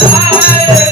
Bye.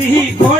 பிஹி கோடி